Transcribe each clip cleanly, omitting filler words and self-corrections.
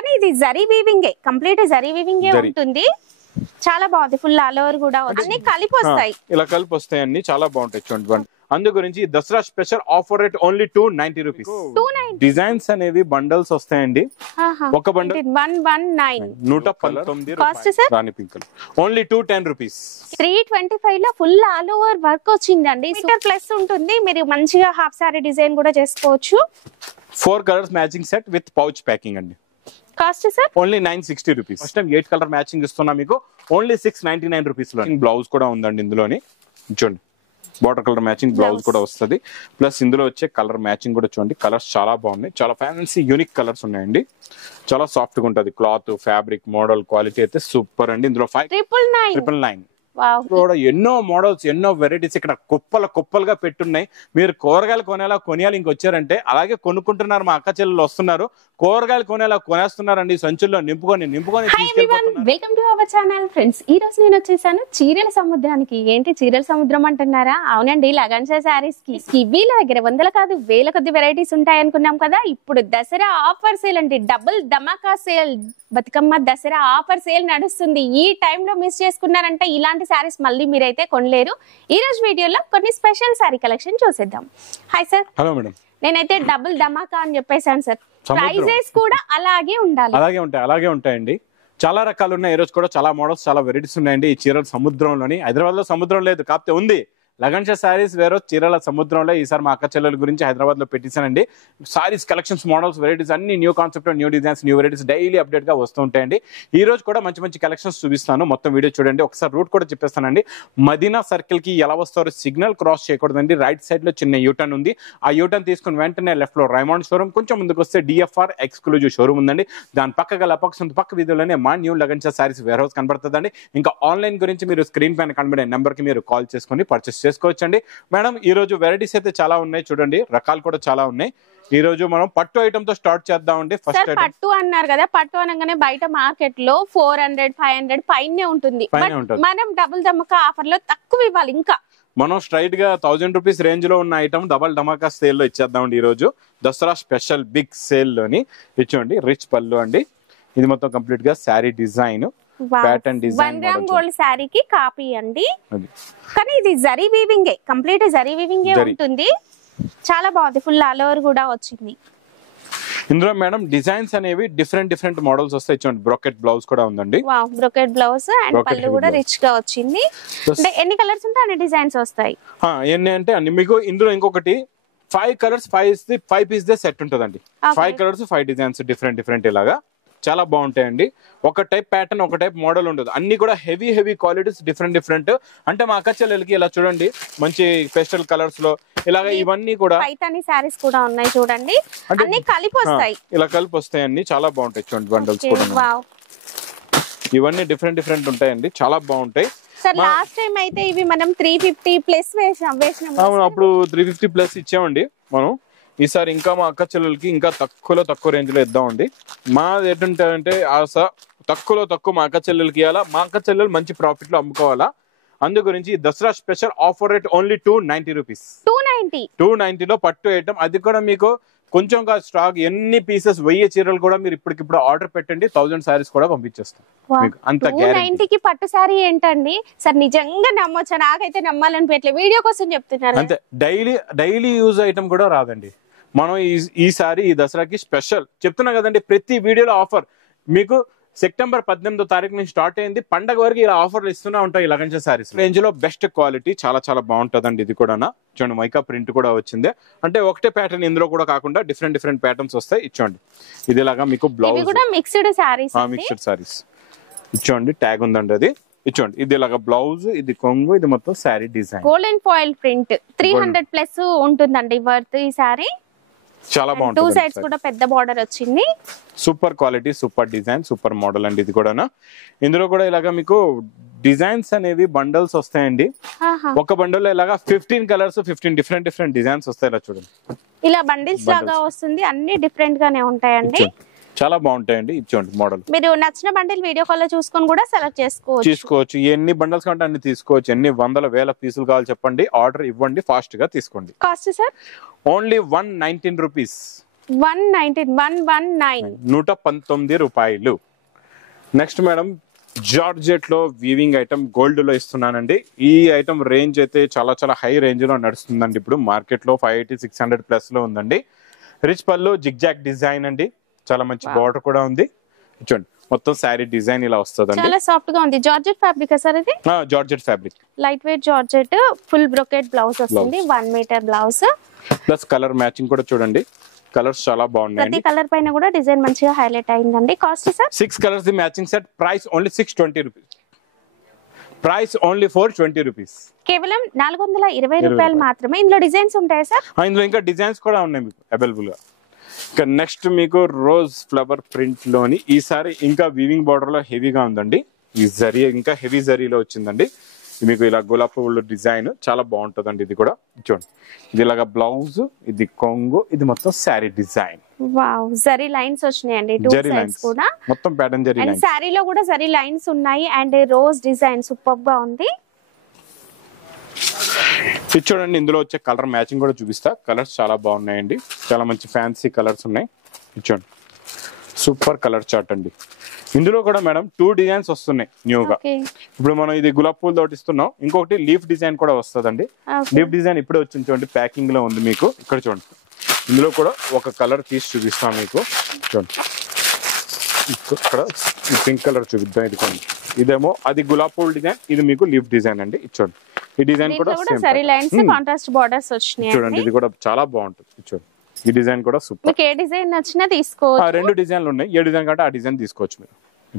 కానీ ఇది zari weaving complete zari weaving ఉంటుంది. చాలా బాగుంది. ఫుల్ ఆల్ ఓవర్ కూడా అన్ని కలిపి వస్తాయి. ఇలా కలిపి వస్తాయి అన్ని చాలా బాగుంటాయి చూడండి. అందు గురించి Dasara special offer rate only 290 rupees. Designs అనేవి బండల్స్ వస్తాయండి. ఒక bundle 119 rani pink only 210 rupees. 325 లో ఫుల్ ఆల్ ఓవర్ వర్క్ వచ్చిందండి. మీటర్ ప్లస్ ఉంటుంది. మీరు మంచిగా హాఫ్ సారీ డిజైన్ కూడా చేసుకోవచ్చు. 4 colours matching set with pouch packing అండి. Cost sir only 960 rupees. First time 8 colour matching ఇస్తున్నా మీకు ఓన్లీ 699 రూపీస్ లో. బ్లౌజ్ కూడా ఉందండి ఇందులోని. చూడండి వాటర్ కలర్ మ్యాచింగ్ బ్లౌజ్ కూడా వస్తుంది. ప్లస్ ఇందులో వచ్చే కలర్ మ్యాచింగ్ కూడా చూడండి. కలర్స్ చాలా బాగున్నాయి. చాలా ఫ్యాన్సీ యూనిక్ కలర్స్ ఉన్నాయండి. చాలా సాఫ్ట్ గా ఉంటది. క్లాత్ ఫ్యాబ్రిక్ మోడల్ క్వాలిటీ అయితే సూపర్ అండి. ఇందులో 599 కూడా ఎన్నో మోడల్స్ ఎన్నో వెరైటీస్ ఇక్కడ కుప్పలుగా పెట్టున్నాయి. మీరు కూరగాయలు కొనేయాలి ఇంకొచ్చారంటే అలాగే కొనుక్కుంటున్నారు. మా అక్క చెల్లెలు వస్తున్నారు, కూరగాయలు కొనేస్తున్నారండి. సంచుల్లో నింపుకొని welcome to our channel friends. ఈ రోజు నేను వచ్చేసాను చీరల సముద్రానికి. ఏంటి చీరల సముద్రం అంటున్నారా? అవునండి, లగన్షా శారీస్ కి వీళ్ళ దగ్గర వందల కాదు వేల కొద్ది వెరైటీస్ ఉంటాయి అనుకున్నాం కదా. ఇప్పుడు దసరా ఆఫర్ సేల్ అండి. Double dhamaka sale, Bathukamma Dasara offer sale నడుస్తుంది. ఈ టైంలో మిస్ చేసుకున్నారంటే ఇలాంటి శారీస్ మళ్ళీ మీరైతే కొనలేరు. ఈ రోజు వీడియోలో కొన్ని స్పెషల్ శారీ కలెక్షన్ చూసేద్దాం. Hi sir. Hello madam. నేనైతే డబుల్ ధమాకా అని చెప్పేసాను సార్. ప్రైజెస్ కూడా అలాగే ఉండాలి. అలాగే ఉంటాయండి. చాలా రకాలు ఉన్నాయి. ఈ రోజు కూడా చాలా మోడల్స్ చాలా వెరైటీస్ ఉన్నాయండి. ఈ చీరల సముద్రంలోని. హైదరాబాద్ లో సముద్రం లేదు, కాకపోతే ఉంది. లగన్షా శారీస్ వేరే చీరల సముద్రంలో. ఈసారి మా అక్క చెల్లెల గురించి హైదరాబాద్ లో పెట్టేశానండి. శారీస్ కలెక్షన్స్ మోడల్స్ వెరైటీస్ అన్ని new concept new designs new varieties daily update గా వస్తూ ఉంటాయండి. ఈ రోజు కూడా మంచి మంచి కలెక్షన్స్ చూపిస్తాను. మొత్తం వీడియో చూడండి. ఒకసారి రూట్ కూడా చెప్పేస్తానండి. మదీనా సర్కిల్ కి ఎలా వస్తారో సిగ్నల్ క్రాస్ చేయకూడదండి. రైట్ సైడ్ లో చిన్న యూటర్న్ ఉంది. ఆ యూటర్న్ తీసుకుని వెంటనే లెఫ్ట్ లో రైమాండ్ షోరూమ్, కొంచెం ముందుకు వస్తే డిఎఫ్ఆర్ ఎక్స్క్లూజివ్ షోరూమ్ ఉందండి. దాని పక్కగా పక్క వీధిలోనే మా న్యూ లగన్షా శారీస్ వేర్ హౌస్ కనబడుతుందండి. ఇంకా ఆన్లైన్ గురించి మీరు స్క్రీన్ పైన కనబడే నెంబర్ కి మీరు కాల్ చేసుకుని పర్చేస్ చేసుకోవచ్చండి. మేడం ఈ రోజు వెరైటీస్ అయితే చాలా ఉన్నాయి చూడండి. రకాలు కూడా చాలా ఉన్నాయి. ఈ రోజు మనం పట్టు ఐటమ్ తో స్టార్ట్ చేద్దామండి. ఫస్ట్ పట్టు అన్నారు కదా, పట్టు అనగానే బయట మార్కెట్ లో 400 500 పైనే ఉంటుంది. మనం డబుల్ ధమాకా ఆఫర్ లో తక్కువ ఇవ్వాలి. ఇంకా మనం స్ట్రైట్ గా 1000 రూపీస్ రేంజ్ లో ఉన్న ఐటమ్ డబల్ ధమాకా సేల్ లో ఇచ్చేద్దామండి. ఈ రోజు దసరా స్పెషల్ బిగ్ సేల్ లోని ఇచ్చోండి. రిచ్ పళ్ళు అండి. ఇది మొత్తం కంప్లీట్ గా sari design pattern design 1 gram gold శారీకి కాపీ అండి. కానీ ఇది zari weaving complete zari weaving ఉంటుంది. చాలా బాగుంది. ఫుల్ ఆల్ ఓవర్ కూడా వచ్చింది. ఇందులో మేడం డిజైన్స్ అనేవి డిఫరెంట్ మోడల్స్ వస్తాయి. చూడండి బ్రోకెట్ బ్లౌజ్ కూడా ఉందండి. బ్రోకెట్ బ్లౌజ్ అండ్ పళ్ళు కూడా రిచ్ గా వచ్చింది. అంటే ఎన్ని కలర్స్ ఉంటే అన్ని డిజైన్స్ వస్తాయి. ఎన్ని అంటే అన్ని. మీకు ఇందులో ఇంకొకటి 5 కలర్స్ 5 పీస్ దే సెట్ ఉంటుందండి. 5 కలర్స్ 5 డిజైన్స్ డిఫరెంట్ ఇలాగా చాలా బాగుంటాయండి. ఒక టైప్ ప్యాటర్న్ ఒక టైప్ మోడల్ ఉండదు. అన్ని కూడా హెవీ క్వాలిటీస్ డిఫరెంట్. అంటే మా అక్క చెల్లెలకి ఇలా చూడండి మంచి పేస్టల్ కలర్స్ లో ఇలాగ ఇవన్నీ కూడా పైతాని సారీస్ కూడా ఉన్నాయి చూడండి. అన్ని కలిపి వస్తాయి. ఇలా కలిపి వస్తాయి అన్ని చాలా బాగుంటాయి చూడండి. బండల్స్ కూడా ఇవన్నీ డిఫరెంట్ ఉంటాయండి. చాలా బాగుంటాయి. సార్ లాస్ట్ టైం అయితే ఇవి మనం 350 ప్లస్ వేసినాం. అవును, అప్పుడు 350 ప్లస్ ఇచ్చామండి మనం. ఈసారి ఇంకా మా అక్క చెల్లెలకి ఇంకా తక్కువ రేంజ్ లో ఇద్దామండి. మాది ఏంటంటే ఆశ తక్కువ మా అక్క చెల్లెలకి ఇవ్వాలా, మా అక్క చెల్లెలు మంచి ప్రాఫిట్ లో అమ్ముకోవాలా. అందు గురించి Dasara special offer rate only 290 rupees. 290 లో పట్టు ఐటమ్. అది కూడా మీకు కొంచెం స్టాక్ ఎన్ని పీసెస్ 1000 చీరలు కూడా మీరు ఇప్పటికిప్పుడు ఆర్డర్ పెట్టండి. 1000 సారీస్ కూడా పంపించేస్తాం. అంత 290కి పట్టు సారీ ఏంటండి సార్? నిజంగా నమ్మొచ్చా? నాకైతే నమ్మాలని పెట్టలే. వీడియో కోసం చెప్తున్నారు. అంతే. డైలీ యూజ్ ఐటమ్ కూడా రాదండి. మనం ఈసారి ఈ దసరాకి స్పెషల్ చెప్తున్నా కదండి. ప్రతి వీడియోలో ఆఫర్ మీకు సెప్టెంబర్ 18వ తారీఖు నుంచి స్టార్ట్ అయింది. పండగ వరకు ఇలా ఆఫర్లు ఇస్తూనే ఉంటాయి. లగన్షా సారీస్ రేంజ్ లో బెస్ట్ క్వాలిటీ చాలా బాగుంటదండి. ఇది కూడా చూడండి మైకా ప్రింట్ కూడా వచ్చింది. అంటే ఒకటే ప్యాటర్న్ ఇందులో కూడా కాకుండా డిఫరెంట్ ప్యాటర్న్స్ వస్తాయి. ఇచ్చోండి ఇది ఇలాగా మీకు బ్లౌజ్ మిక్స్డ్ సారీస్ ఇచ్చోండి. ట్యాగ్ ఉందండి అది. ఇచ్చోండి ఇది ఇలాగా బ్లౌజ్, ఇది కొంగు, ఇది మొత్తం sari design golden foil print 300 plus ఉంటుందండి వర్త్ ఈ సారీ. చాలా బాగుంటుంది. 2 సైడ్స్ కూడా పెద్ద బార్డర్ వచ్చింది. Super quality super design super model అండి. ఇది కూడా ఇందులో కూడా ఇలాగా మీకు డిజైన్స్ అనేవి బండల్స్ వస్తాయండి. ఒక బండల్ లో ఇలాగా 15 కలర్స్ 15 డిఫరెంట్ డిజైన్స్ వస్తాయి. ఇలా చూడండి ఇలా బండిల్స్ లాగా వస్తుంది. అన్ని డిఫరెంట్ గానే ఉంటాయండి. చాలా బాగుంటాయండి. ఇచ్చోండి మోడల్. మీరు నచ్చిన బండిల్ వీడియో కాల్ లో చూసుకొని కూడా సెలెక్ట్ చేసుకోవచ్చు. ఎన్ని బండల్స్ కావాలంటే అన్ని తీసుకోవచ్చు. ఎన్ని వందల వేల పీసులు కావాలి చెప్పండి, ఆర్డర్ ఇవ్వండి, ఫాస్ట్ గా తీసుకోండి. Cost sir only 119 rupees. 119 119 రూపాయలు. నెక్స్ట్ మేడం జార్జెట్ లో వీవింగ్ ఐటమ్ గోల్డ్ లో ఇస్తున్నానండి. ఈ ఐటమ్ రేంజ్ అయితే చాలా చాలా హై రేంజ్ లో నడుస్తుందండి. ఇప్పుడు మార్కెట్ లో 580 600 ప్లస్ లో ఉందండి. రిచ్ పళ్ళు జిగ్జాగ్ డిజైన్ అండి, చాలా మంచి బార్డర్ కూడా ఉంది. చూడండి మొత్తం శారీ డిజైన్ ఇలా వస్తుందండి. చాలా సాఫ్ట్ గా ఉంది. జార్జెట్ ఫ్యాబ్రిక్ సార్ ఇది? Georgette fabric, light weight georgette, full brocade blouse వస్తుంది, 1 meter blouse. Plus colour matching కూడా చూడండి, కలర్స్ చాలా బాగున్నాయి. ప్రతి కలర్ పైన కూడా డిజైన్ మంచిగా హైలైట్ అయిందండి. Cost sir? 6 colours the matching set, price only 620 rupees. Price only 420 rupees. కేవలం 420 రూపాయలు మాత్రమే. ఇందులో డిజైన్స్ ఉంటాయా సార్? ఇందులో ఇంకా డిజైన్స్ కూడా ఉన్నాయి మీకు అవైలబుల్ గా. ఇంకా నెక్స్ట్ మీకు రోజ్ ఫ్లవర్ ప్రింట్ లోని ఈసారి ఇంకా వీవింగ్ బార్డర్ లో హెవీగా ఉందండి. ఈ జరీ ఇంకా హెవీ జరీలో వచ్చిందండి. మీకు ఇలా గులాబీ పువ్వుల డిజైన్ చాలా బాగుంటుందండి. ఇది కూడా చూడండి, ఇది ఇలాగా బ్లౌజ్, ఇది కొంగు, ఇది మొత్తం sari design. Wow, zari lines వచ్చినాయండి టూ సైడ్స్ కూడా. మొత్తం ప్యాటర్న్ జరీ లైన్స్. శారీలో కూడా జరీ లైన్స్ ఉన్నాయి అండ్ రోజ్ డిజైన్ సూపర్ గా ఉంది. ఇది చూడండి, ఇందులో వచ్చే కలర్ మ్యాచింగ్ కూడా చూపిస్తా. కలర్స్ చాలా బాగున్నాయండి, చాలా మంచి ఫ్యాన్సీ కలర్స్ ఉన్నాయి. ఇది చూడండి సూపర్ కలర్ చార్ట్ అండి. ఇందులో కూడా మేడం 2 డిజైన్స్ వస్తున్నాయి న్యూగా. ఇప్పుడు మనం ఇది గులాబ్ పూలు తోటి ఇస్తున్నాం, ఇంకొకటి లీఫ్ డిజైన్ కూడా వస్తుందండి. లీఫ్ డిజైన్ ఇప్పుడే వచ్చింది చూడండి, ప్యాకింగ్ లో ఉంది మీకు. ఇక్కడ చూడండి, ఇందులో కూడా ఒక కలర్ తీసి చూపిస్తాం మీకు. చూడండి ఇక్కడ ఈ పింక్ కలర్ చూపిద్దాం. ఇది కొన్ని, ఇదేమో అది గులాబ్ పూల డిజైన్, ఇది మీకు లీఫ్ డిజైన్ అండి. ఇది చూడండి, ఈ డిజైన్ కూడా సరీ లైన్స్ కాంట్రాస్ట్ బోర్డర్స్ వచ్చినాయి. చూడండి ఇది కూడా చాలా బాగుంటుంది. చూడండి ఈ డిజైన్ కూడా సూపర్. మీకు ఏ డిజైన్ నచ్చినా తీసుకోవచ్చు. 2 డిజైన్లు ఉన్నాయి, ఏ డిజైన్ కంటే ఆ డిజైన్ తీసుకోవచ్చు మీరు.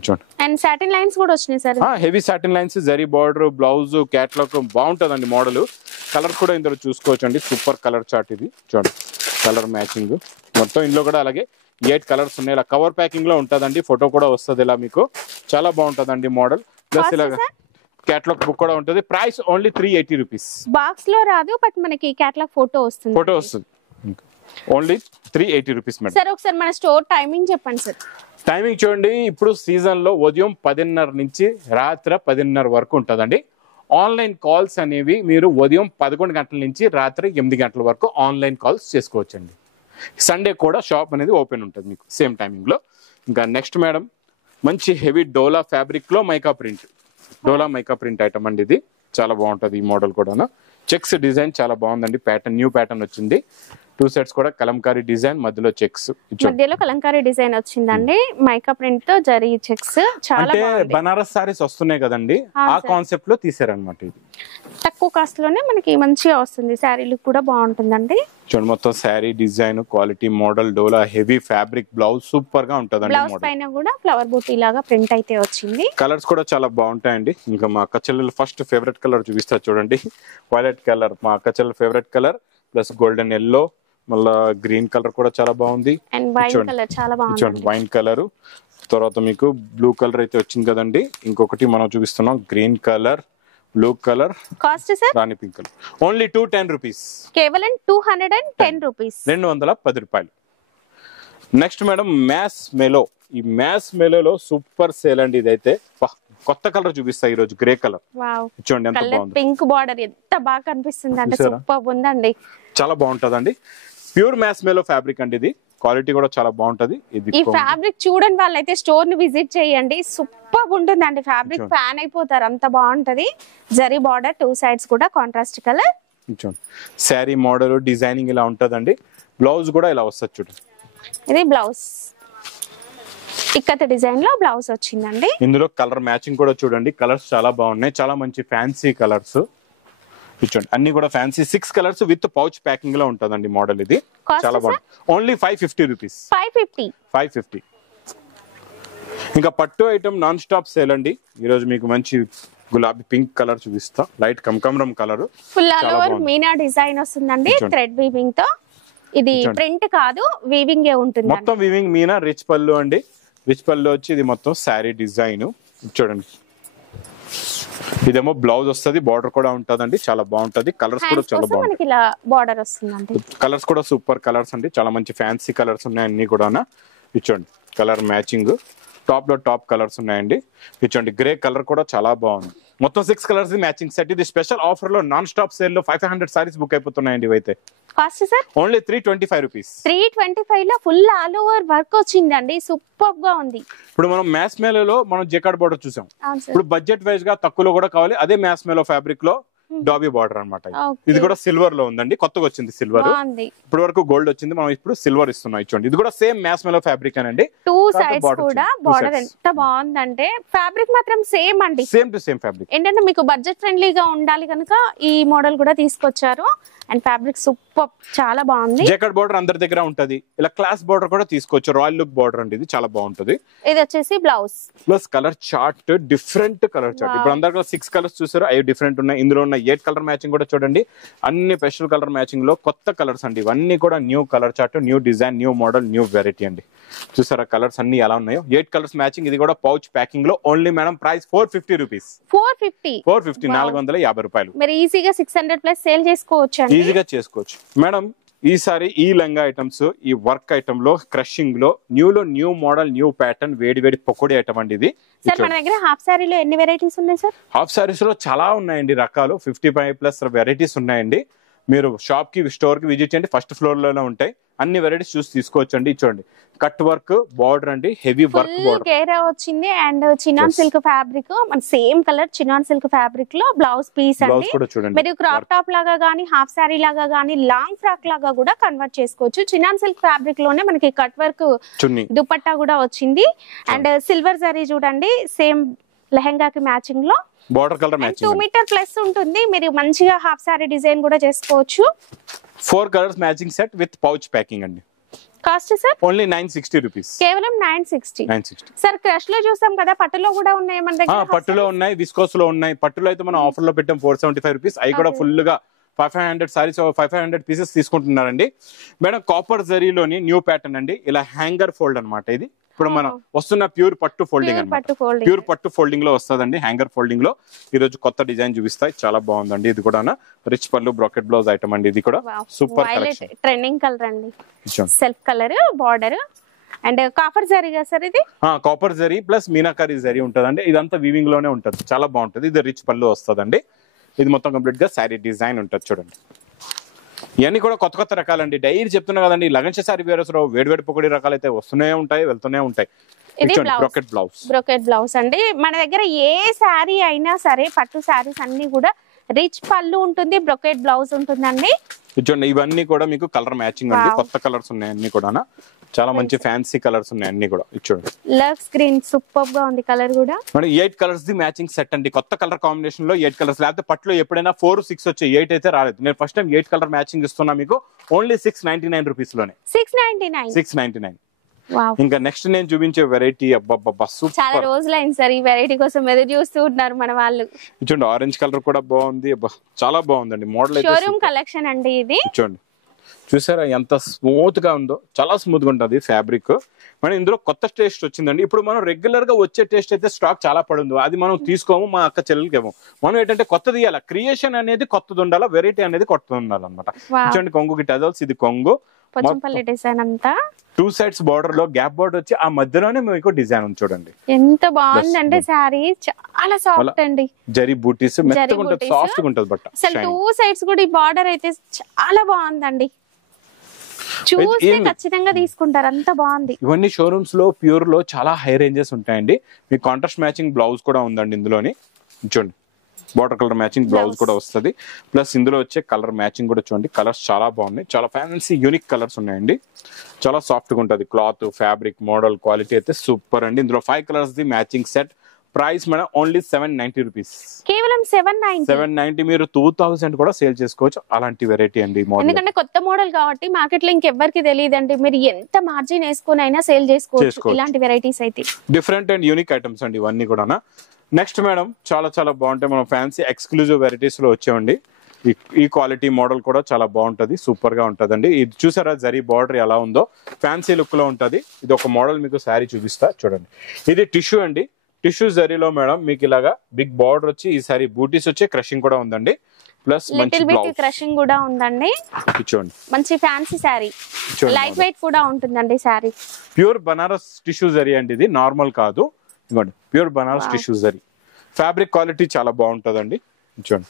చూడండి అండ్ సాటిన్ లైన్స్ కూడా వచ్చినాయి sir. Heavy satin lines, zari border, blouse, catalogue బాగుంటుందండి మోడల్. కలర్ కూడా ఇందులో చూసుకోవచ్చు అండి. సూపర్ కలర్ చార్ట్ ఇది. చూడండి కలర్ మ్యాచింగ్ మొత్తం ఇందులో కూడా అలాగే 8 కలర్స్ ఉన్నాయి. ఇలా కవర్ ప్యాకింగ్ లో ఉంటుందండి, ఫోటో కూడా వస్తుంది ఇలా మీకు. చాలా బాగుంటుందండి మోడల్. ప్లస్ ఇలాగా క్యాట్లాగ్ బుక్ కూడా ఉంటుంది. Price only 380 rupees. బాక్స్ లో రాదు, బట్ మనకి క్యాట్లాగ్ ఫోటో వస్తుంది. ఫోటో వస్తుంది. Only 380 rupees madam. సార్ ఒకసారి మన స్టోర్ టైమింగ్ చెప్పండి సార్. టైమింగ్ చూడండి, ఇప్పుడు సీజన్ లో ఉదయం 10:30 నుంచి రాత్రి 10:30 వరకు ఉంటుందండి. ఆన్లైన్ కాల్స్ అనేవి మీరు ఉదయం 11 గంటల నుంచి రాత్రి 8 గంటల వరకు ఆన్లైన్ కాల్స్ చేసుకోవచ్చండి. సండే కూడా షాప్ అనేది ఓపెన్ ఉంటుంది మీకు సేమ్ టైమింగ్ లో. ఇంకా నెక్స్ట్ మేడం మంచి హెవీ డోలా ఫ్యాబ్రిక్ లో మైకా ప్రింట్, డోలా మైకా ప్రింట్ ఐటమ్ అండి. ఇది చాలా బాగుంటుంది ఈ మోడల్ కూడా. చెక్స్ డిజైన్ చాలా బాగుందండి, ప్యాటర్న్ న్యూ ప్యాటర్న్ వచ్చింది. 2 సెట్స్ కూడా కలంకారీ డిజైన్, మధ్యలో చెక్స్, మధ్యలో కలంకారీ డిజైన్ వచ్చిందండి. మైకా ప్రింట్ తో జరీ చెక్స్ చాలా బాగుంది. బనారస్ సారీస్ వస్తున్నాయి కదండి, ఆ కాన్సెప్ట్ లో తీసారనమాట. ఇది తక్కువ కాస్ట్ లోనే మనకి మంచిగా వస్తుంది. శారీ లుక్ కూడా బాగుంటుందండి. చూడండి మొత్తం శారీ డిజైన్, క్వాలిటీ మోడల్, డోలా హెవీ ఫ్యాబ్రిక్, బ్లౌజ్ సూపర్ గా ఉంటదండి. బ్లౌజ్ పైన కూడా ఫ్లవర్ బూటీ లాగా ప్రింట్ అయితే వచ్చింది. కలర్స్ కూడా చాలా బాగుంటాయండి. ఇంకా మా అక్క చెల్లెలు ఫస్ట్ ఫేవరెట్ కలర్ చూపిస్తా చూడండి, వైలెట్ కలర్ మా అక్క చెల్లెలు favourite colour, plus golden yellow, మళ్ళా గ్రీన్ కలర్ కూడా చాలా బాగుంది. అండ్ వైన్ కలర్ చాలా బాగుంది. వైన్ కలర్ తర్వాత మీకు బ్లూ కలర్ అయితే వచ్చింది కదండి. ఇంకొకటి మనం చూపిస్తున్నాం green colour, blue colour. Cost sir? రాణి పింక్ కలర్. Only 210 rupees. కేవలం 210 రూపీస్. 210 రూపాయలు. Next madam marshmallow. ఈ మ్యాస్ మెలోలో సూపర్ సేల్ అండి. ఇదైతే కొత్త కలర్ చూపిస్తా ఈ రోజు, గ్రే కలర్. చూడండి ఎంత బాగుంది. పింక్ బార్డర్ ఎంత బాగా కనిపిస్తుంది అంటే సూపర్ ఉందండి. చాలా బాగుంటదండి. ప్యూర్ మ్యాస్ మెలో ఫ్యాబ్రిక్ అండి. ఇది క్వాలిటీ కూడా చాలా బాగుంటది. ఈ ఫ్యాబ్రిక్ చూడండి వాళ్ళైతే స్టోర్ ని విజిట్ చేయండి, సూపర్ ఉంటుందండి. ఫ్యాబ్రిక్ ఫ్యాన్ అయిపోతారు, అంత బాగుంటది. జరీ బార్డర్ 2 సైడ్స్ కూడా contrast colour. Sari model designing ఇలా ఉంటదండి. బ్లౌజ్ కూడా ఇలా వస్తుంది చూడండి. ఇది బ్లౌజ్ ఇక్కత డిజైన్ లో బ్లౌజ్ వచ్చిందండి. ఇందులో కలర్ మ్యాచింగ్ కూడా చూడండి, కలర్స్ చాలా బాగున్నాయి. చాలా మంచి ఫ్యాన్సీ కలర్స్ చూడండి, అన్ని కూడా fancy 6 colours with pouch packing లో ఉంటదండి మోడల్. ఇది చాలా బాగుంది. Only 550 rupees. 550. ఇంకా పట్టు ఐటమ్ నాన్ స్టాప్ సేల్ అండి. ఈ రోజు మీకు మంచి గులాబీ పింక్ కలర్ చూపిస్తా, లైట్ కమకమరం కలర్. ఫుల్ ఆల్ ఓవర్ మీనా డిజైన్ వస్తుందండి, థ్రెడ్ వీవింగ్ తో. ఇది ప్రింట్ కాదు, వీవింగ్ ఏ ఉంటుంది. మొత్తం వీవింగ్ మీనా. రిచ్ పళ్ళు అండి. రిచ్ పళ్ళు వచ్చి ఇది మొత్తం శారీ డిజైన్ చూడండి. ఇదేమో బ్లౌజ్ వస్తుంది, బార్డర్ కూడా ఉంటదండి, చాలా బాగుంటది. కలర్స్ కూడా చాలా బాగుంటాయి. ఇలా బార్డర్ వస్తుందండి. కలర్స్ కూడా సూపర్ కలర్స్ అండి, చాలా మంచి ఫ్యాన్సీ కలర్స్ ఉన్నాయి అన్ని కూడా. ఇచ్చోండి కలర్ మ్యాచింగ్, టాప్ లో టాప్ కలర్స్ ఉన్నాయండి. ఇచ్చోండి గ్రే కలర్ కూడా చాలా బాగుంది. మొత్తం 6 కలర్స్ మ్యాచింగ్ సెట్. ఇది స్పెషల్ ఆఫర్ లో నాన్ స్టాప్ సేల్ లో 500 సారీస్ బుక్ అయిపోతున్నాయండి ఇవైతే. Cost sir only 325 rupees. 325 లో ఫుల్ ఆల్ ఓవర్ వర్క్ వచ్చిందండి, సూపర్ గా ఉంది. ఇప్పుడు మనం మ్యాస్ మేలో మనం జెకార్డ్ బోర్డర్ చూసాం. అవును సార్. ఇప్పుడు బడ్జెట్ వైజ్ గా తక్కువలో కూడా కావాలి, అదే మ్యాస్ మేలో ఫ్యాబ్రిక్ లో డాబీ బార్డర్ అన్నమాట. ఇది కూడా సిల్వర్ లో ఉందండి, కొత్తగా వచ్చింది సిల్వర్. ఇప్పటి వరకు గోల్డ్ వచ్చింది, మనం ఇప్పుడు సిల్వర్ ఇస్తున్నాం. ఇచ్చోండి, ఇది కూడా సేమ్ మ్యాస్ మేలో ఫ్యాబ్రిక్ అనండి. టూ సైడ్స్ కూడా బార్డర్ ఎంత బాగుందంటే ఫ్యాబ్రిక్ మాత్రం సేమ్ అండి, సేమ్ టు సేమ్ ఫ్యాబ్రిక్. ఏంటంటే మీకు బడ్జెట్ ఫ్రెండ్లీగా ఉండాలి కనుక ఈ మోడల్ కూడా తీసుకొచ్చారు. అండ్ ఫ్యాబ్రిక్ సూపర్, చాలా బాగుంది. జెకార్డ్ బోర్డర్ అందరి దగ్గర ఉంటది, ఇలా క్లాస్ బోర్డర్ కూడా తీసుకోవచ్చు. రాయల్ లుక్ బోర్డర్ అండి, ఇది చాలా బాగుంటది. ఇది వచ్చేసి blouse plus colour chart, different colour chart. ఇప్పుడు అందరిలో 6 కలర్స్ చూసారు, అవి డిఫరెంట్ ఉన్నాయి. ఇందులో ఉన్న 8 కలర్ మ్యాచింగ్ కూడా చూడండి, అన్ని స్పెషల్ కలర్ మ్యాచింగ్ లో కొత్త కలర్స్ అండి. ఇవన్నీ కూడా new colour chart, new design, new model, new variety అండి. చూసారా కలర్స్ అన్ని ఎలా ఉన్నాయో, 8 కలర్స్ మ్యాచింగ్. ఇది కూడా పౌచ్ ప్యాకింగ్ లో. Only madam price 450 rupees. 450 450 రూపాయలు. మీరు ఈజీగా 600 ప్లస్ సేల్ చేసుకోవచ్చు, ఈజీగా చేసుకోవచ్చు మేడం. ఈసారి ఈ లంగా ఐటమ్స్, ఈ వర్క్ ఐటమ్ లో, క్రషింగ్ లో న్యూ మోడల్, న్యూ ప్యాటర్న్, వేడి వేడి పకోడీ ఐటమ్ అండి ఇది. సార్ మన దగ్గర హాఫ్ సారీలో ఎన్ని వెరైటీస్ ఉన్నాయి సార్? హాఫ్ సారీస్ లో చాలా ఉన్నాయండి రకాలు, 55+ వెరైటీస్ ఉన్నాయండి. మీరు షాప్ కి, స్టోర్ కి విజిట్ చేయండి, ఫస్ట్ ఫ్లోర్ లోనే ఉంటాయి. అన్ని వెరైటీస్ చూసి తీసుకోవచ్చు అండి. చూడండి, కట్ వర్క్ బార్డర్ అండి, హెవీ వర్క్ బార్డర్ గేరా వచ్చింది. అండ్ చినాన్ సిల్క్ ఫ్యాబ్రిక్, మన same colour chinon silk fabric లో బ్లౌజ్ పీస్ అండి. మీరు క్రాప్ టాప్ లాగా గానీ, హాఫ్ సారీ లాగా గానీ, లాంగ్ ఫ్రాక్ లాగా కూడా కన్వర్ట్ చేసుకోవచ్చు. చినాన్ సిల్క్ ఫ్యాబ్రిక్ లోనే మనకి కట్ వర్క్ దుపట్టా కూడా వచ్చింది. అండ్ సిల్వర్ జరీ చూడండి, సేమ్ లెహంగాకి మ్యాచింగ్ లో border colour matching. 2 metre plus ఉంటుంది. మీరు మంచిగా హాఫ్ సారీ డిజైన్ కూడా చేసుకోవచ్చు. 4 colours matching set with pouch packing అండి. Cost sir only 960 rupees. కేవలం 960. సార్ క్రష్ లో చూసాం కదా, పట్టులో కూడా ఉన్నాయి మన దగ్గర. పట్టులో ఉన్నాయి, విస్కోస్ లో ఉన్నాయి. పట్టులో అయితే మనం ఆఫర్ లో పెట్టాం 475 రూపీస్. అవి కూడా ఫుల్ గా 500 సారీస్, 500 పీసెస్ తీసుకుంటున్నారండి మేడం. కాపర్ జరీలోని న్యూ ప్యాటర్న్ అండి, ఇలా హ్యాంగర్ ఫోల్డ్ అన్నమాట. ఇది ఇప్పుడు మనం వస్తున్న ప్యూర్ పట్టు ఫోల్డింగ్ అన్నమాట. ప్యూర్ పట్టు ఫోల్డింగ్ లో వస్తుందండి, హ్యాంగర్ ఫోల్డింగ్ లో. ఈ రోజు కొత్త డిజైన్ చూపిస్తాయి, చాలా బాగుందండి. ఇది కూడా రిచ్ పళ్ళు బ్రాకెట్ బ్లౌజ్ ఐటమ్ అండి. ఇది కూడా సూపర్ కలెక్షన్, ట్రెండింగ్ కలర్ అండి, self colour border. And copper zari కదా సార్ ఇది? కాపర్ జరీ ప్లస్ మీనాకారి జరీ ఉంటదండి. ఇదంతా వీవింగ్ లోనే ఉంటది, చాలా బాగుంటది. ఇది రిచ్ పళ్ళు వస్తుందండి. ఇది మొత్తం కంప్లీట్ గా శారీ డిజైన్ ఉంటది చూడండి. ఇవన్నీ కూడా కొత్త రకాలండి. డైలీ చెప్తున్నా కదండి, లగన్ సారీ వేరేస్ వేడి పొగడి రకాలు అయితే వస్తూనే ఉంటాయి, వెళ్తూనే ఉంటాయి. బ్రోకెట్ బ్లౌజ్ అండి. మన దగ్గర ఏ శారీ అయినా సరే, పట్టు శారీస్ అన్ని కూడా రిచ్ పళ్ళు ఉంటుంది, బ్రోకెట్ బ్లౌజ్ ఉంటుందండి. చూడండి, ఇవన్నీ కూడా మీకు కలర్ మ్యాచింగ్ అండి. కొత్త కలర్స్ ఉన్నాయి అన్ని కూడా, చాలా మంచి ఫ్యాన్సీ కలర్స్ ఉన్నాయి అన్ని కూడా. చూడండి, లక్స్ గ్రీన్ సూపర్ గా ఉంది కలర్ కూడా. మరి 8 కలర్స్ ది మ్యాచింగ్ సెట్ అండి. కొత్త కలర్ కాంబినేషన్ లో 8 కలర్స్. లేకపోతే పట్టులో ఎప్పుడైనా 4, 6 వచ్చాయి, 8 అయితే రాలేదు. నేను ఫస్ట్ టైం 8 కలర్ మ్యాచింగ్ ఇస్తున్నా మీకు ఓన్లీ 699 రూపీస్ లోనే. 699. ఇంకా నెక్స్ట్ నేను చూపించే వెరైటీ అబ్బబ్బబ్బా సూపర్. చాలా రోజులైంది సార్ ఈ వెరైటీ కోసం ఎదురు చూస్తూ ఉన్నారు మన వాళ్ళు. చూడండి, ఆరెంజ్ కలర్ కూడా బాగుంది, చాలా బాగుందండి. మోడల్ అయితే షోరూమ్ కలెక్షన్ అండి ఇది. చూడండి, చూసారా ఎంత స్మూత్ గా ఉందో, చాలా స్మూత్ గా ఉంటుంది ఫ్యాబ్రిక్. మనం ఇందులో కొత్త టేస్ట్ వచ్చిందండి. ఇప్పుడు మనం రెగ్యులర్ గా వచ్చే టేస్ట్ అయితే స్టాక్ చాలా పడుంది, అది మనం తీసుకోము, మా అక్క చెల్లెలకి ఏమో. మనం ఏంటంటే కొత్తది ఇవ్వాలి, క్రియేషన్ అనేది కొత్తది ఉండాలా, వెరైటీ అనేది కొత్తది ఉండాలన్నమాట. చూడండి, కొంగుకి టజల్స్, ఇది కొంగు, డిజైన్ అంతా 2 సైడ్స్ బార్డర్ లో గ్యాప్ బార్డర్ వచ్చి ఆ మధ్యలోనే మీకు డిజైన్ ఉంది. చూడండి ఎంత బాగుందంటే సారీ, చాలా సాఫ్ట్ అండి. జరీ బూటీస్ మెత్తగా ఉంటుంది, సాఫ్ట్ గా ఉంటుంది బట్ట. అసలు 2 సైడ్స్ కూడా ఈ బార్డర్ అయితే చాలా బాగుందండి, చూస్తే ఖచ్చితంగా తీసుకుంటారు, అంత బాగుంది. ఇవన్నీ షోరూమ్స్ లో ప్యూర్ లో చాలా హై రేంజెస్ ఉంటాయండి. మీకు కాంట్రాస్ట్ మ్యాచింగ్ బ్లౌజ్ కూడా ఉందండి ఇందులోని. చూడండి, బార్డర్ కలర్ మ్యాచింగ్ బ్లౌజ్ కూడా వస్తుంది. ప్లస్ ఇందులో వచ్చే కలర్ మ్యాచింగ్ కూడా చూడండి, కలర్స్ చాలా బాగున్నాయి, చాలా ఫ్యాన్సీ యూనిక్ కలర్స్ ఉన్నాయండి. చాలా సాఫ్ట్ గా ఉంటుంది క్లాత్, ఫ్యాబ్రిక్, మోడల్, క్వాలిటీ అయితే సూపర్ అండి. ఇందులో 5 colours the matching set. Price madam only 790 rupees. కేవలం 790. మీరు 2000 కూడా సేల్ చేసుకోవచ్చు. అలాంటి వెరైటీ అండి మోడల్. ఎందుకంటే కొత్త మోడల్ కాబట్టి మార్కెట్ లో ఇంకెవ్వరికి తెలియదండి. మీరు ఎంత మార్జిన్ వేసుకుని అయినా సేల్ చేసుకోవచ్చు ఇలాంటి వెరైటీస్ అయితే. డిఫరెంట్ అండ్ యూనిక్ ఐటమ్స్ అండి ఇవన్నీ కూడా. నెక్స్ట్ మేడం, చాలా చాలా బాగుంటాయి. మనం ఫ్యాన్సీ ఎక్స్క్లూజివ్ వెరైటీస్ లో వచ్చామండి. ఈ క్వాలిటీ మోడల్ కూడా చాలా బాగుంటది, సూపర్ గా ఉంటదండి. ఇది చూసారా జరీ బార్డర్ ఎలా ఉందో, ఫ్యాన్సీ లుక్ లో ఉంటది. ఇది ఒక మోడల్ మీకు శారీ చూపిస్తా చూడండి. ఇది టిష్యూ అండి. టిష్యూ జరీలో మేడం మీకు ఇలాగా బిగ్ బార్డర్ వచ్చి, ఈ సారీ బూటీస్ వచ్చి క్రషింగ్ కూడా ఉందండి. ప్లస్ మంచి క్రషింగ్ కూడా ఉందండి. చూడండి, మంచి ఫ్యాన్సీ శారీ, లైట్ వెయిట్ కూడా ఉంటుందండి శారీ. ప్యూర్ బనారస్ టిష్యూ జరీ అండి, ఇది నార్మల్ కాదు. ఇదిగోండి, pure Banaras tissue zari. Fabric quality చాలా బాగుంటదండి. చూడండి,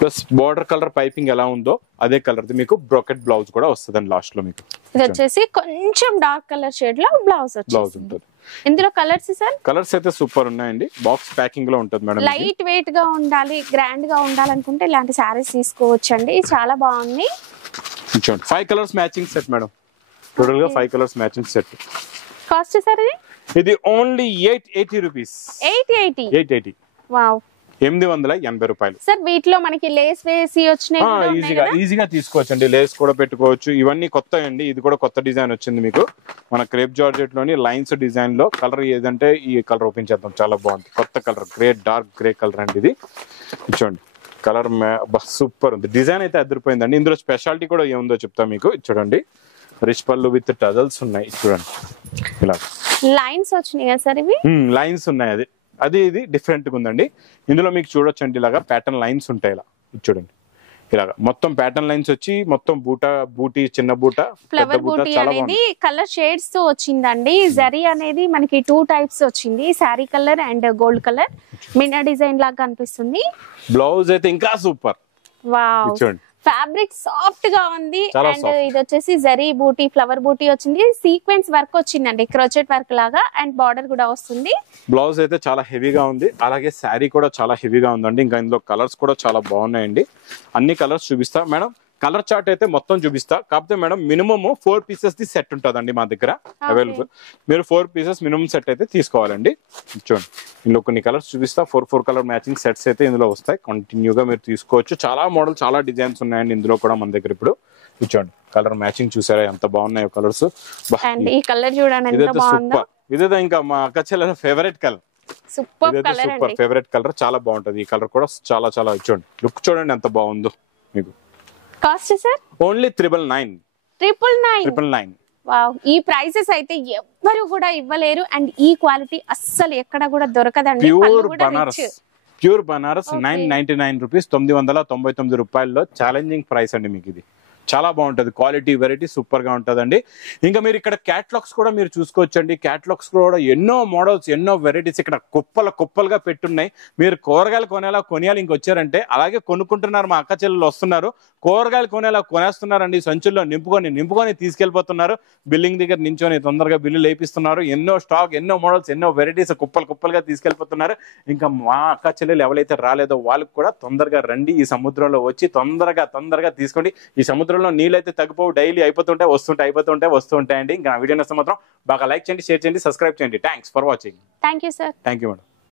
ప్లస్ బార్డర్ కలర్ పైపింగ్ ఎలా ఉందో అదే కలర్ మీకు బ్రోకెట్ బ్లౌజ్ కూడా వస్తుందండి లాస్ట్ లో మీకు. ఇది వచ్చేసి కొంచెం డార్క్ కలర్ షేడ్ లో బ్లౌజ్ ఉంటుంది. ఇందులో కలర్స్ సార్? కలర్స్ అయితే సూపర్ ఉన్నాయండి. బాక్స్ ప్యాకింగ్ లో ఉంటుంది మేడం. లైట్ వెయిట్ గా ఉండాలి, గ్రాండ్ గా ఉండాలనుకుంటే ఇలాంటి సారీస్ తీసుకోవచ్చండి. చాలా బాగుంది. 5 colours matching set madam. Total గా 5 colours matching set. Cost sir ఇది ఓన్లీ 880 రూపీస్. 880. వావ్, 880 రూపాయలు. సార్ వీటిలో మనకి లేస్ వేసి వచ్చినాయి, ఈజీగా తీసుకోవచ్చు అండి. లేస్ కూడా పెట్టుకోవచ్చు. ఇవన్నీ కొత్త అండి. ఇది కూడా కొత్త డిజైన్ వచ్చింది మీకు. మన క్రేప్ జార్జెట్ లోని లైన్స్ డిజైన్ లో కలర్ ఏదంటే ఈ కలర్ ఓపెన్ చేద్దాం. చాలా బాగుంది. కొత్త colour grey, dark grey colour అండి ఇది. చూడండి కలర్ సూపర్ ఉంది. డిజైన్ అయితే అదిరిపోయిందండి. ఇందులో స్పెషాలిటీ కూడా ఏముందో చెప్తా మీకు. చూడండి రిచ్ పళ్ళు విత్ టజల్స్ ఉన్నాయి. చూడండి ఇలా లైన్స్ వచ్చినాయి సార్. ఇవి లైన్స్ ఉన్నాయి. అది ఇది డిఫరెంట్ గా ఉందండి. ఇందులో మీకు చూడొచ్చండి ఇలాగా ప్యాటర్న్ లైన్స్ ఉంటాయి. ఇలా చూడండి ఇలాగా మొత్తం ప్యాటర్న్ లైన్స్ వచ్చి మొత్తం బూటీ, చిన్న బూట, ఫ్లవర్ బూటీ అనేది కలర్ షేడ్స్ తో వచ్చిందండి. జరీ అనేది మనకి 2 టైప్స్ వచ్చింది, sorry colour and gold colour. Mina design లాగా కనిపిస్తుంది. బ్లౌజ్ అయితే ఇంకా సూపర్. వావ్, చూడండి ఫ్యాబ్రిక్ సాఫ్ట్ గా ఉంది. అండ్ ఇది వచ్చేసి జరీ బూటీ, ఫ్లవర్ బూటీ వచ్చింది. సీక్వెన్స్ వర్క్ వచ్చిందండి, క్రోచెట్ వర్క్ లాగా. అండ్ బార్డర్ కూడా వస్తుంది. బ్లౌజ్ అయితే చాలా హెవీగా ఉంది. అలాగే శారీ కూడా చాలా హెవీగా ఉందండి. ఇంకా ఇందులో కలర్స్ కూడా చాలా బాగున్నాయండి. అన్ని కలర్స్ చూపిస్తా మేడం. కలర్ చార్ట్ అయితే మొత్తం చూపిస్తా. కాకపోతే madam minimum 4 pieces the set ఉంటుందండి మా దగ్గర అవైలబుల్. మీరు 4 పీసెస్ మినిమం సెట్ అయితే తీసుకోవాలండి. చూడండి ఇందులో కొన్ని కలర్స్ చూపిస్తా. 4 కలర్ మ్యాచింగ్ సెట్స్ అయితే ఇందులో వస్తాయి. కంటిన్యూగా మీరు తీసుకోవచ్చు. చాలా మోడల్, చాలా డిజైన్స్ ఉన్నాయండి ఇందులో కూడా మన దగ్గర. ఇప్పుడు చూడండి కలర్ మ్యాచింగ్ చూసారా ఎంత బాగున్నాయో కలర్స్. ఈ కలర్ చూడండి ఎంత బాగుందో. ఇదే ఇంకా మా అక్క చెల్లెల favourite colour. Super colour, super favourite colour. చాలా బాగుంటది ఈ కలర్ కూడా. చాలా చాలా చూడండి లుక్ చూడండి ఎంత బాగుందో మీకు. Cost sir only 999. వావ్, ఈ ప్రైసెస్ అయితే ఎవ్వరు కూడా ఇవ్వలేరు. అండ్ ఈ క్వాలిటీ అస్సలు ఎక్కడ కూడా దొరకదండి. Pure Banaras 999 rupees. 999 రూపాయల్లో ఛాలెంజింగ్ ప్రైస్ అండి మీకు. ఇది చాలా బాగుంటది. క్వాలిటీ వెరైటీ సూపర్ గా ఉంటదండి. ఇంకా మీరు ఇక్కడ క్యాటలాగ్స్ కూడా మీరు చూసుకోవచ్చండి. క్యాటలాగ్స్ కూడా ఎన్నో మోడల్స్, ఎన్నో వెరైటీస్ ఇక్కడ కుప్పలుగా పెట్టున్నాయి. మీరు కూరగాయలు కొనేయాలి ఇంకొచ్చారంటే అలాగే కొనుక్కుంటున్నారు. మా అక్క చెల్లెలు వస్తున్నారు, కూరగాయలు కొనేస్తున్నారండి. సంచుల్లో నింపుకొని తీసుకెళ్లిపోతున్నారు. బిల్లింగ్ దగ్గర నించొని తొందరగా బిల్లు లేపిస్తున్నారు. ఎన్నో స్టాక్, ఎన్నో మోడల్స్, ఎన్నో వెరైటీస్ కుప్పలుగా తీసుకెళ్లిపోతున్నారు. ఇంకా మా అక్క చెల్లెలు ఎవరైతే రాలేదో వాళ్ళకి కూడా తొందరగా రండి. ఈ సముద్రంలో వచ్చి తొందరగా తీసుకోండి. ఈ సముద్రంలో నీళ్ళైతే తగ్గిపోవు. డైలీ వస్తుంటాయండి. ఇంకా వీడియో నచ్చితే మాత్రం బాగా లైక్ చేయండి, షేర్ చేయండి, సబ్స్క్రైబ్ చేయండి. Thanks for watching. Thank you sir. Thank you madam.